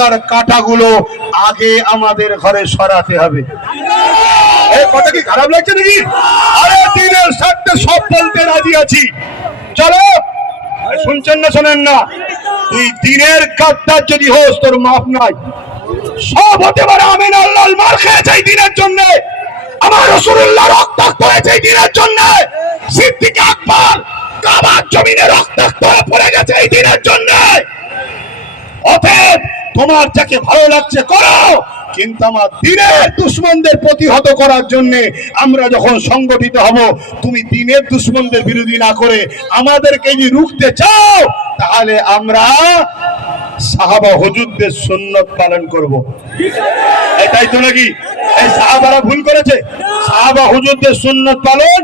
রাস্তার কাঁটাগুলো আগে আমাদের ঘরে সরাতে হবে। এই কথা কি খারাপ লাগছে নাকি? আরে দিনের সব বলতে রাজি আছি। চলো শুনছেন না শোনেন না? তুই দিনের যদি হোস, তোর নাই। সব হতে পারে, আমিন আল্লাহ মার খেয়েছে দিনের জন্য। আমার রসুল্লাহ রক্তাক্ত হয়েছে দিনের জন্য। সিদ্দিক আকবর কাবার জমিনে রক্তাক্ত হয়ে পড়ে গেছে এই দিনের জন্য। অতএব তোমার যাকে ভালো লাগছে করো। কিন্তু আমার দিনের দুশ্মনদের প্রতিহত করার জন্য আমরা যখন সংগঠিত হব, তুমি দিনের দুশ্মনদের বিরোধী না করে আমাদেরকে যদি রুখতে চাও, তাহলে আমরা সাহাবা হুজুরদের সুন্নত পালন করব। এটাই তো নাকি? এই সাহাবারা ভুল করেছে। সাহাবা হুজুরদের সুন্নত পালন,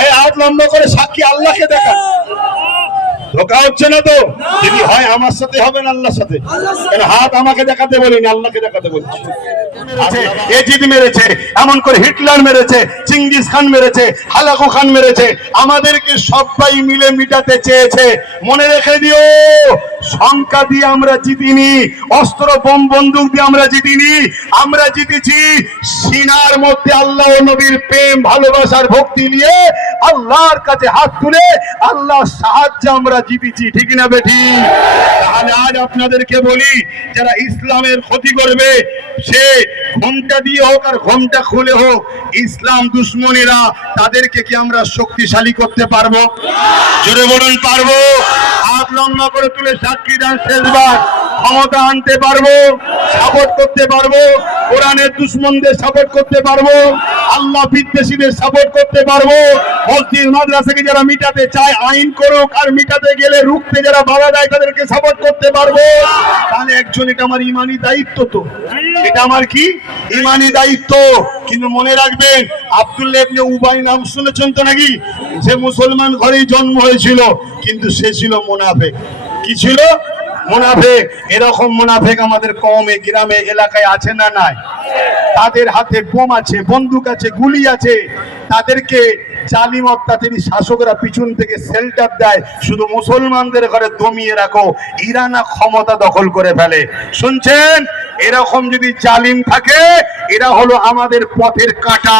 এই আট লম্বা করে সাক্ষী আল্লাহকে দেখা ধোকা হচ্ছে না তো? যদি হয় আমার সাথে হবে না আল্লাহর সাথে। হাত আমাকে দেখাতে বলিনি আল্লাহকে দেখাতে বলছি। এজিদ মেরেছে এমন করে হিটলার মেরেছে চিঙ্গিস খান মেরেছে হালাকু খান মেরেছে। আমাদেরকে সবাই মিলে মিটাতে চেয়েছে। মনে রেখে দিও সংখ্যা দিয়ে আমরা জিতিনি, অস্ত্র, বোম, বন্দুক দিয়ে আমরা জিতিনি। আমরা জিতেছি সিনার মধ্যে আল্লাহ নবীর প্রেম, ভালোবাসার ভক্তি নিয়ে আল্লাহর কাছে হাত তুলে আল্লাহর সাহায্যে আমরা জিতেছি, ঠিক না বেঠি? তাহলে আজ আপনাদেরকে বলি, যারা ইসলামের ক্ষতি করবে, সে ঘোমটা দিয়ে হোক আর ঘোমটা খুলে হোক, ইসলাম দুশ্মনীরা তাদেরকে কি আমরা শক্তিশালী করতে পারব? জোরে বলুন, পারব। হাত লম্বা করে তুলে সাক্ষী দান শেষবার। ক্ষমতা আনতে পারব, সাপোর্ট করতে পারব, কোরআনের দুশ্মনদের সাপোর্ট করতে পারব, আল্লাহ বিদ্বেষীদের সাপোর্ট করতে পারব। মসজিদ, মাদ্রাসাকে যারা মিটাতে চায়, আইন করুক আর মিটাতে গেলে রুখতে যারা বাধা দেয়, তাদেরকে সাপোর্ট করতে পারব। তাহলে একজন, এটা আমার ইমানি দায়িত্ব তো। এটা আমার কি? ইমানি দায়িত্ব। কিন্তু মনে রাখবেন, আব্দুল্লাহ উবাই নাম শুনেছেন তো নাকি? সে মুসলমান ঘরেই জন্ম হয়েছিল, কিন্তু সে ছিল মুনাফেক। কি ছিল? মুনাফেক। এরকম মুনাফেক আমাদের কমে গ্রামে, এলাকায় আছে না নাই? তাদের হাতে বোম আছে, বন্দুক আছে, গুলি আছে। তাদেরকে শাসকরা পিছন থেকে সেল্টার দেয়। শুধু মুসলমানদের ঘরে দমিয়ে রাখো, ইরানা ক্ষমতা দখল করে ফেলে। শুনছেন? এরকম যদি জালিম থাকে, এরা হলো আমাদের পথের কাটা।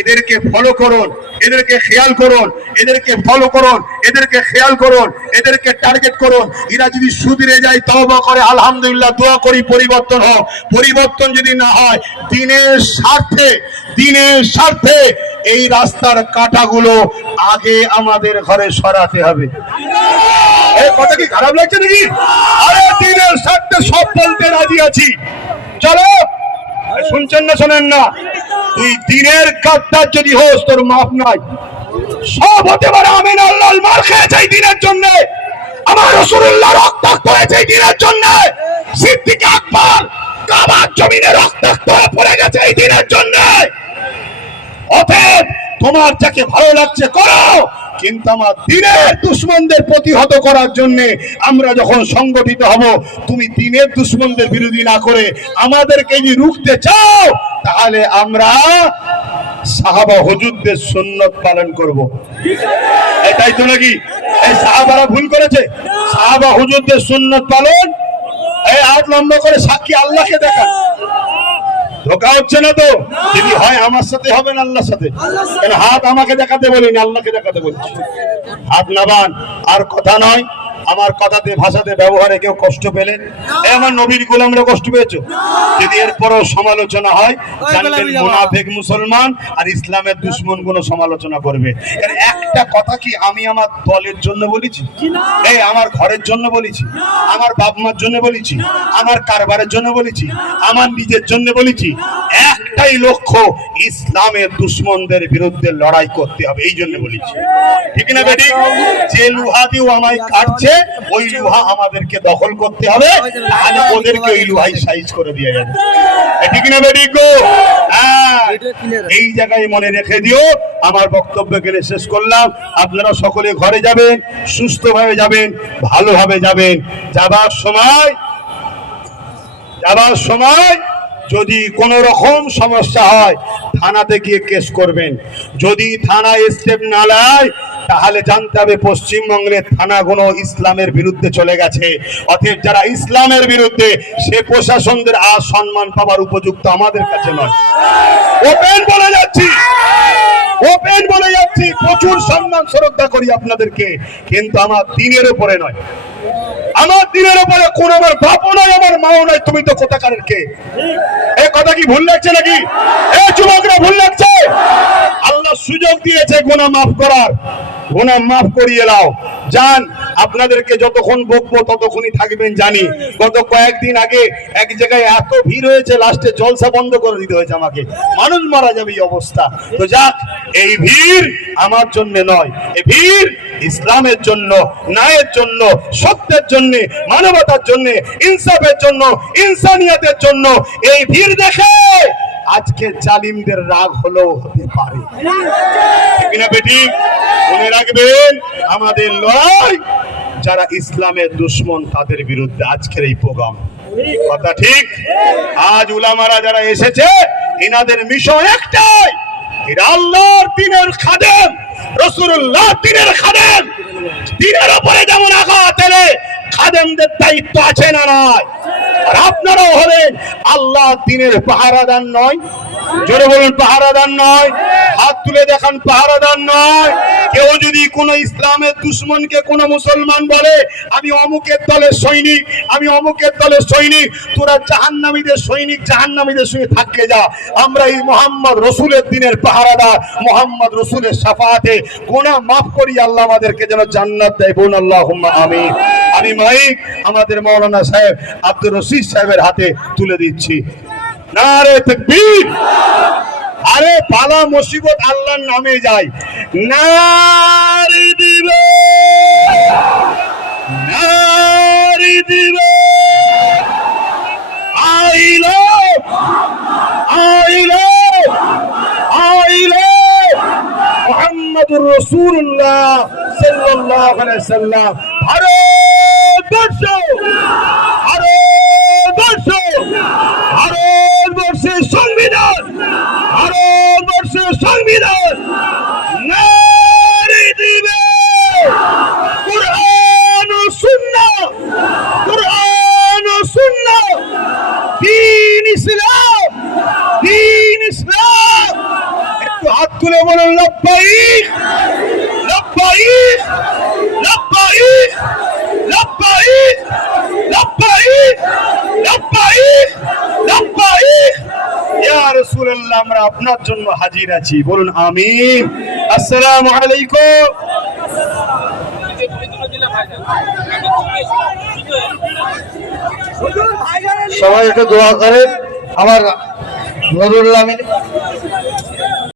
এদেরকে ফলো করুন। এদেরকে খেয়াল করুন, এদেরকে ফলো করুন, এদেরকে খেয়াল করুন, এদেরকে টার্গেট করুন। এরা যদি সুদিরে যায়, তওবা করে, আলহামদুলিল্লাহ, দোয়া করি, পরিবর্তন হোক। পরিবর্তন যদি না হয়, দিনের স্বার্থে দিনের স্বার্থে এই রাস্তার কাটাগুলো আগে আমাদের ঘরে সরাতে হবে। এই কথা কি খারাপ লাগছে নাকি? আরে, দিনের স্বার্থে সব বলতে রাজি আছি। চলো। শুনছেন না, শোনেন না। তুই দিনের গাদ্দার যদি হোস, তোর মাপ নাই। সব হতে পারে আমিন আল্লাহ মার খেয়েছে দিনের জন্য। আমার রসুল্লাহ রক্তাক্ত হয়েছে দিনের জন্য। সিদ্দিক আকবর কাবার জমিনে রক্তাক্ত হয়ে পড়ে গেছে এই দিনের জন্য। অতএব তোমার যাকে ভালো লাগছে, করো। কিন্তু আমার দিনের দুশ্মনদের প্রতিহত করার জন্য আমরা যখন সংগঠিত হব, তুমি দিনের দুশ্মনদের বিরোধী না করে আমাদেরকে যদি রুখতে চাও, তাহলে আমরা সাহাবা হুজুরদের সুন্নত পালন করব। এটাই তো নাকি? এই সাহাবারা ভুল করেছে? সাহাবা হুজুরদের সুন্নত পালন? এই আট লম্বা করে সাক্ষী আল্লাহকে দেখা ধোকা হচ্ছে না। তো যদি হয় আমার সাথে হবে না আল্লাহর সাথে। হাত আমাকে দেখাতে বলিনি আল্লাহকে দেখাতে বলছি হাত নাবান আর কথা নয় আমার কথাতে ভাষাতে ব্যবহারে কেউ কষ্ট পেলেন আমার নবীর গোলামরা কষ্ট পেয়েছ? যদি এরপরও সমালোচনা হয় জানবেন মুনাফেক মুসলমান আর ইসলামের দুশ্মন কোন সমালোচনা করবে। কারণ একটা কথা কি আমি আমার দলের জন্য বলেছি? এই আমার ঘরের জন্য বলেছি? আমার বাপ মার জন্য বলেছি? আমার কারবারের জন্য বলেছি? আমার নিজের জন্য বলেছি? একটাই লক্ষ্য ইসলামের দুশ্মনদের বিরুদ্ধে লড়াই করতে হবে। এই জন্য বলেছি। ঠিক না বেটি? যে লুহা দিয়ে আমায় কাটছে ওই লুহা আমাদেরকে দখল করতে হবে তাহলে ওদেরকে ওই লুহাই সাইজ করে দিয়ে যাবে। ঠিক না হ্যাঁ। এই জায়গায় মনে রেখে দিও আমার বক্তব্য গেলে শেষ করলাম। আপনারা সকলে ঘরে যাবেন সুস্থভাবে যাবেন ভালোভাবে যাবেন। যাবার সময় যাবার সময় যদি কোনো রকম সমস্যা হয় থানাতে গিয়ে কেস করবেন। যদি থানা স্টেপ না নেয় তাহলে জানতে হবে পশ্চিমবঙ্গের থানাগুলো ইসলামের বিরুদ্ধে চলে গেছে। অতএব যারা ইসলামের বিরুদ্ধে, সে প্রশাসনদের আর সম্মান পাওয়ার উপযুক্ত আমাদের কাছে নয়। ওপেন বলে যাচ্ছি। ওপেন বলে যাচ্ছি। প্রচুর সম্মান শ্রদ্ধা করি আপনাদেরকে। কিন্তু আমার দিনের উপরে নয়। আমার দিনের উপরে কোন আমার বাপও নয়, আমার মাও নয়। তুমি তো কোথাকারের কে? এ কথা কি ভুল লাগছে নাকি? এ যুবকরা, ভুল লাগছে? আল্লাহ সুযোগ দিয়েছে, গুনাহ মাফ করার। গুনাহ মাফ করিয়ে নাও। যান, আপনাদেরকে যতক্ষণ বকবো ততক্ষণই থাকবেন জানি। গত কয়েকদিন আগে এক জায়গায় এত ভিড় হয়েছে লাস্টে জলসা বন্ধ করে দিতে হয়েছে আমাকে। মানুষ মারা যাবে এই অবস্থা। তো যাক, এই ভিড় আমার জন্য নয়। এই ভিড় ইসলামের জন্য, ন্যায়ের জন্য, সত্যের জন্য, মানবতার জন্য, ইনসাফের জন্য, ইনসানিয়াতের জন্য, এই ভিড় দেখে আজকে জালিমদের রাগ হলেও হতে পারে। না বেটি? মনে রাখবেন আমাদের লড়াই যারা ইসলামের দুশ্মন তাদের বিরুদ্ধে আজকের এই প্রোগ্রাম। কথা ঠিক? আজ উলামারা যারা এসেছে এনাদের মিশন একটাই এরা আল্লাহর দিনের খাদেম রসুল্লাহ দিনের খাদেম। দিনের উপরে যেমন আঘাত এলে খাদেমদের দায়িত্ব আছে না নয় আপনারাও হলেন আল্লাহ দিনের পাহারাদার নয়। জোরে বলুন পাহারাদার নয়। হাত তুলে দেখান, পাহারাদার নয়। কেউ যদি কোন ইসলামের দুশ্মনকে কোন মুসলমান বলে, আমি অমুকের দলের সৈনিক, আমি অমুকের দলের সৈনিক, তোরা জাহান্নামীদের সৈনিক, জাহান্নামীদের সঙ্গে থাকতে যা। আমরা এই মোহাম্মদ রসুলের দিনের পাহারাদার, মোহাম্মদ রসুলের সাফাতে গোনা মাফ করি, আল্লাহ আমাদেরকে যেন জান্নাত দেয়। বোন আল্লাহ আমি আমি মাইক আমাদের মৌলানা সাহেব আব্দুর রশিদ সাহেবের হাতে তুলে দিচ্ছি। নারে তকবীর! আরে পালা মুসিবত আল্লাহর নামে যায়। নারী দিবে। নারী দিবে। আইলো আইলো আইলো। মোহাম্মদুর রাসূলুল্লাহ সাল্লাল্লাহু আলাইহি সাল্লাম ভারতবর্ষ। সংবিধান নারী দিবে। কোরআন ও সুন্নাহ। কোরআন ও সুন্নাহ। দিন ইসলাম। দিন ইসলাম। একটু হাত তুলে বলুন লব্বাইক লব্বাইক লব্বাইক লব্বাইক লব্বাইক লব্বাইক লব্বাইক আমরা আপনার জন্য হাজির আছি। বলুন আমি আসসালাম আলাইকুম। সবাই একটু দোয়া করেন। আমার নজরুল আমিন।